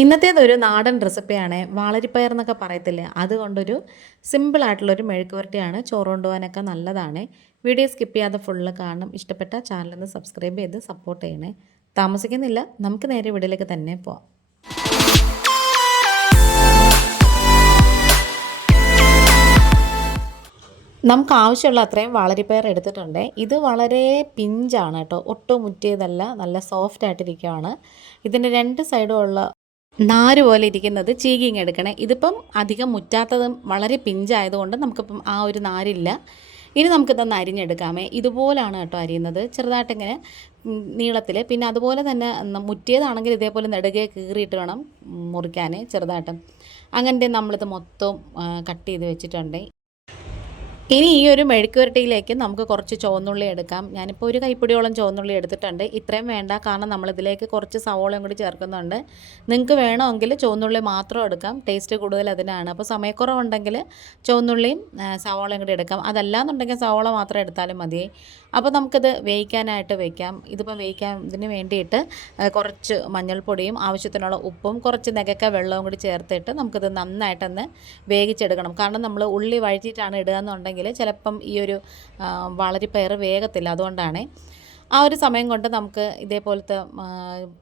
ഇന്നത്തേതൊരു നാടൻ റെസിപ്പിയാണ്. വാളരിപ്പയർ എന്നൊക്കെ പറയത്തില്ലേ, അതുകൊണ്ടൊരു സിമ്പിളായിട്ടുള്ളൊരു മെഴുക്ക് പുരട്ടിയാണ്. ചോറ് കൊണ്ടുപോകാനൊക്കെ നല്ലതാണ്. വീഡിയോ സ്കിപ്പ് ചെയ്യാതെ ഫുള്ള് കാണണം. ഇഷ്ടപ്പെട്ട ചാനലൊന്ന് സബ്സ്ക്രൈബ് ചെയ്ത് സപ്പോർട്ട് ചെയ്യണേ. താമസിക്കുന്നില്ല, നമുക്ക് നേരെ വീഡിയോയിലേക്ക് തന്നെ പോവാം. നമുക്ക് ആവശ്യമുള്ള അത്രയും വാളരിപ്പയർ എടുത്തിട്ടുണ്ട്. ഇത് വളരെ പിഞ്ചാണ് കേട്ടോ, ഒട്ടും മുറ്റിയതല്ല, നല്ല സോഫ്റ്റ് ആയിട്ടിരിക്കുകയാണ്. ഇതിൻ്റെ രണ്ട് സൈഡും ഉള്ള നാര് പോലെ ഇരിക്കുന്നത് ചീകിങ് എടുക്കണേ. ഇതിപ്പം അധികം മുറ്റാത്തതും വളരെ പിഞ്ചായതുകൊണ്ട് നമുക്കിപ്പം ആ ഒരു നാരില്ല. ഇനി നമുക്കിതൊന്ന് അരിഞ്ഞെടുക്കാമേ. ഇതുപോലാണ് കേട്ടോ അരിയുന്നത്, ചെറുതായിട്ടിങ്ങനെ നീളത്തിൽ. പിന്നെ അതുപോലെ തന്നെ മുറ്റിയതാണെങ്കിൽ ഇതേപോലെ നെടുകെ കീറിയിട്ട് വേണം മുറിക്കാൻ ചെറുതായിട്ട്. അങ്ങനത്തെ നമ്മളിത് മൊത്തം കട്ട് ചെയ്ത് വെച്ചിട്ടുണ്ട്. ഇനി ഈ ഒരു മെഴുക്ക് പുരട്ടിയിലേക്ക് നമുക്ക് കുറച്ച് ചുവന്നുള്ളി എടുക്കാം. ഞാനിപ്പോൾ ഒരു കൈപ്പിടിയോളം ചുവന്നുള്ളി എടുത്തിട്ടുണ്ട്. ഇത്രയും വേണ്ട, കാരണം നമ്മളിതിലേക്ക് കുറച്ച് സവോളയും കൂടി ചേർക്കുന്നുണ്ട്. നിങ്ങൾക്ക് വേണമെങ്കിൽ ചുവന്നുള്ളി മാത്രം എടുക്കാം, ടേസ്റ്റ് കൂടുതൽ അതിനാണ്. അപ്പോൾ സമയക്കുറവുണ്ടെങ്കിൽ ചുവന്നുള്ളിയും സവോളയും കൂടി എടുക്കാം. അതല്ലാന്നുണ്ടെങ്കിൽ സവോള മാത്രം എടുത്താലും മതി. അപ്പോൾ നമുക്കിത് വേവിക്കാനായിട്ട് വെക്കാം. ഇതിപ്പോൾ ഇതിന് വേണ്ടിയിട്ട് കുറച്ച് മഞ്ഞൾപ്പൊടിയും ആവശ്യത്തിനുള്ള ഉപ്പും കുറച്ച് നെകക്ക വെള്ളവും കൂടി ചേർത്തിട്ട് നമുക്കിത് നന്നായിട്ടൊന്ന് വേവിച്ചെടുക്കണം. കാരണം നമ്മൾ ഉള്ളി വഴറ്റിയിട്ടാണ് ഇടുക എന്നുണ്ടെങ്കിൽ ചിലപ്പം ഈ ഒരു വാളരിപ്പയർ വേഗത്തില്ല. അതുകൊണ്ടാണ് ആ ഒരു സമയം കൊണ്ട് നമുക്ക് ഇതേപോലത്തെ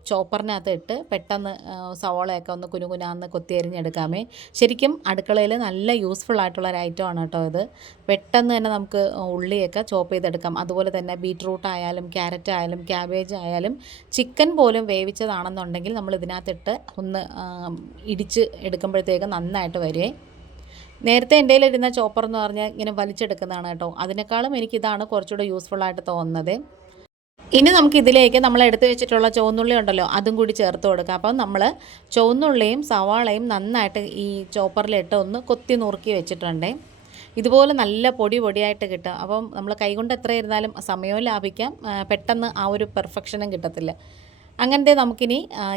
ചോപ്പറിനകത്ത് ഇട്ട് പെട്ടെന്ന് സവോളയൊക്കെ ഒന്ന് കുനുകുനാന്ന് കൊത്തിയരിഞ്ഞെടുക്കാമേ. ശരിക്കും അടുക്കളയിൽ നല്ല യൂസ്ഫുൾ ആയിട്ടുള്ള ഒരു ഐറ്റമാണ് കേട്ടോ ഇത്. പെട്ടെന്ന് തന്നെ നമുക്ക് ഉള്ളിയൊക്കെ ചോപ്പ് ചെയ്തെടുക്കാം. അതുപോലെ തന്നെ ബീറ്റ്റൂട്ട് ആയാലും ക്യാരറ്റ് ആയാലും ക്യാബേജ് ആയാലും ചിക്കൻ പോലും വേവിച്ചതാണെന്നുണ്ടെങ്കിൽ നമ്മൾ ഇതിനകത്തിട്ട് ഒന്ന് ഇടിച്ച് എടുക്കുമ്പോഴത്തേക്ക് നന്നായിട്ട് വരുമേ. നേരത്തെ എൻ്റെ കയ്യിലിരുന്ന ചോപ്പർ എന്ന് പറഞ്ഞാൽ ഇങ്ങനെ വലിച്ചെടുക്കുന്നതാണ് കേട്ടോ. അതിനേക്കാളും എനിക്കിതാണ് കുറച്ചുകൂടെ യൂസ്ഫുള്ളായിട്ട് തോന്നുന്നത്. ഇനി നമുക്ക് ഇതിലേക്ക് നമ്മൾ എടുത്തു വെച്ചിട്ടുള്ള ചുവന്നുള്ളി ഉണ്ടല്ലോ, അതും കൂടി ചേർത്ത് കൊടുക്കാം. അപ്പം നമ്മൾ ചുവന്നുള്ളിയും സവാളയും നന്നായിട്ട് ഈ ചോപ്പറിലിട്ട് ഒന്ന് കൊത്തി നുറുക്കി വെച്ചിട്ടുണ്ട്. ഇതുപോലെ നല്ല പൊടിയായിട്ട് കിട്ടും. അപ്പം നമ്മൾ കൈകൊണ്ട് എത്ര ഇരുന്നാലും സമയവും ലാഭിക്കാം, പെട്ടെന്ന് ആ ഒരു പെർഫെക്ഷനും കിട്ടത്തില്ല. അങ്ങനത്തെ നമുക്കിനി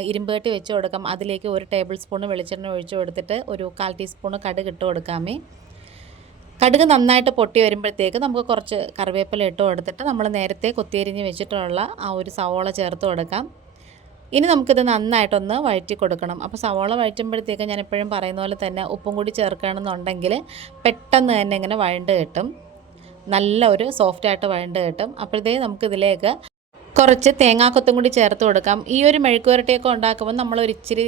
ഇരുമ്പ് കട്ടി വെച്ച് കൊടുക്കാം. അതിലേക്ക് 1 ടേബിൾ സ്പൂൺ വെളിച്ചെണ്ണ ഒഴിച്ചു കൊടുത്തിട്ട് ഒരു 1/4 ടീസ്പൂൺ കടുക് ഇട്ട് കൊടുക്കാമേ. കടുക് നന്നായിട്ട് പൊട്ടി വരുമ്പോഴത്തേക്ക് നമുക്ക് കുറച്ച് കറിവേപ്പില ഇട്ട് കൊടുത്തിട്ട് നമ്മൾ നേരത്തെ കൊത്തിയരിഞ്ഞ് വെച്ചിട്ടുള്ള ആ ഒരു സവോള ചേർത്ത് കൊടുക്കാം. ഇനി നമുക്കിത് നന്നായിട്ടൊന്ന് വഴറ്റി കൊടുക്കണം. അപ്പോൾ സവോള വഴറ്റുമ്പോഴത്തേക്ക് ഞാൻ എപ്പോഴും പറയുന്ന പോലെ തന്നെ ഉപ്പും കൂടി ചേർക്കുകയാണെന്നുണ്ടെങ്കിൽ പെട്ടെന്ന് തന്നെ ഇങ്ങനെ വഴണ്ട് കിട്ടും, നല്ല ഒരു സോഫ്റ്റായിട്ട് വഴണ്ട് കിട്ടും. അപ്പോഴത്തേക്ക് നമുക്കിതിലേക്ക് കുറച്ച് തേങ്ങാക്കൊത്തും കൂടി ചേർത്ത് കൊടുക്കാം. ഈ ഒരു മെഴുക്ക് പുരട്ടിയൊക്കെ ഉണ്ടാക്കുമ്പോൾ നമ്മളൊരു ഇച്ചിരി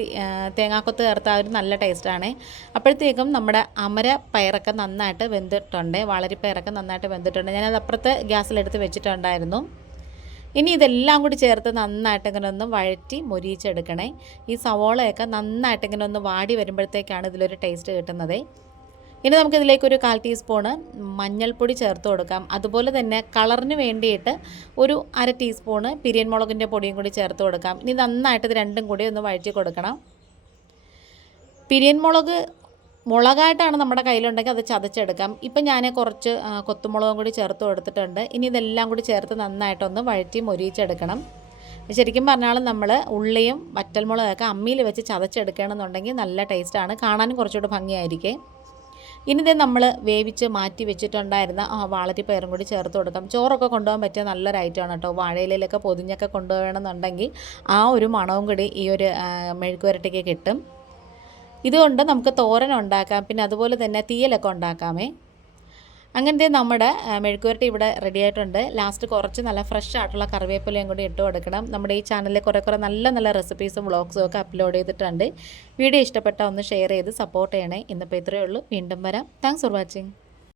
തേങ്ങാക്കൊത്ത് ചേർത്താൽ ഒരു നല്ല ടേസ്റ്റാണ്. അപ്പോഴത്തേക്കും നമ്മുടെ അമര പയറൊക്കെ നന്നായിട്ട് വെന്തിട്ടുണ്ട്, വാളരിപ്പയറൊക്കെ നന്നായിട്ട് വെന്തിട്ടുണ്ട്. ഞാനത് അപ്പുറത്തെ ഗ്യാസിലെടുത്ത് വെച്ചിട്ടുണ്ടായിരുന്നു. ഇനി ഇതെല്ലാം കൂടി ചേർത്ത് നന്നായിട്ട് ഇങ്ങനെ ഒന്ന് വഴറ്റി മൊരിയിച്ചെടുക്കണേ. ഈ സവോളയൊക്കെ നന്നായിട്ട് ഇങ്ങനെ ഒന്ന് വാടി വരുമ്പോഴത്തേക്കാണ് ഇതിലൊരു ടേസ്റ്റ് കിട്ടുന്നത്. ഇനി നമുക്കിതിലേക്ക് ഒരു 1/4 ടീസ്പൂണ് മഞ്ഞൾപ്പൊടി ചേർത്ത് കൊടുക്കാം. അതുപോലെ തന്നെ കളറിന് വേണ്ടിയിട്ട് ഒരു 1/2 ടീസ്പൂണ് പിരിയൻ മുളകിൻ്റെ പൊടിയും കൂടി ചേർത്ത് കൊടുക്കാം. ഇനി നന്നായിട്ട് ഇത് രണ്ടും കൂടി ഒന്ന് വഴറ്റി കൊടുക്കണം. പിരിയൻ മുളകായിട്ടാണ് നമ്മുടെ കയ്യിലുണ്ടെങ്കിൽ അത് ചതച്ചെടുക്കാം. ഇപ്പം ഞാൻ കുറച്ച് കൊത്തുമുളകും കൂടി ചേർത്ത് കൊടുത്തിട്ടുണ്ട്. ഇനി ഇതെല്ലാം കൂടി ചേർത്ത് നന്നായിട്ടൊന്ന് വഴറ്റി മൊരിയിച്ചെടുക്കണം. ശരിക്കും പറഞ്ഞാൽ നമ്മൾ ഉള്ളിയും വറ്റൽമുളകൊക്കെ അമ്മിയിൽ വെച്ച് ചതച്ചെടുക്കുകയാണെന്നുണ്ടെങ്കിൽ നല്ല ടേസ്റ്റാണ്, കാണാനും കുറച്ചുകൂടി ഭംഗിയായിരിക്കും. ഇനി ഇത് നമ്മൾ വേവിച്ച് മാറ്റി വെച്ചിട്ടുണ്ടായിരുന്ന വാളരിപ്പയറും കൂടി ചേർത്ത് കൊടുക്കാം. ചോറൊക്കെ കൊണ്ടുപോകാൻ പറ്റിയ നല്ലൊരു ഐറ്റമാണ് കേട്ടോ. വാഴയിലൊക്കെ പൊതിഞ്ഞൊക്കെ കൊണ്ടുപോകണമെന്നുണ്ടെങ്കിൽ ആ ഒരു മണവും കൂടി ഈ ഒരു മെഴുക്ക് പുരട്ടിക്ക് കിട്ടും. ഇതുകൊണ്ട് നമുക്ക് തോരൻ ഉണ്ടാക്കാം, പിന്നെ അതുപോലെ തന്നെ തീയലൊക്കെ ഉണ്ടാക്കാമേ. അങ്ങനത്തെ നമ്മുടെ മെഴുക്ക് പുരട്ടി ഇവിടെ റെഡി ആയിട്ടുണ്ട്. ലാസ്റ്റ് കുറച്ച് നല്ല ഫ്രഷ് ആയിട്ടുള്ള കറിവേപ്പിലയും കൂടി ഇട്ട് കൊടുക്കണം. നമ്മുടെ ഈ ചാനലിൽ കുറേ നല്ല റെസിപ്പീസും വ്ളോഗ്സും ഒക്കെ അപ്ലോഡ് ചെയ്തിട്ടുണ്ട്. വീഡിയോ ഇഷ്ടപ്പെട്ടാൽ ഒന്ന് ഷെയർ ചെയ്ത് സപ്പോർട്ട് ചെയ്യണേ. ഇന്നിപ്പോൾ ഇത്രയേ ഉള്ളൂ. വീണ്ടും വരാം. Thanks for watching.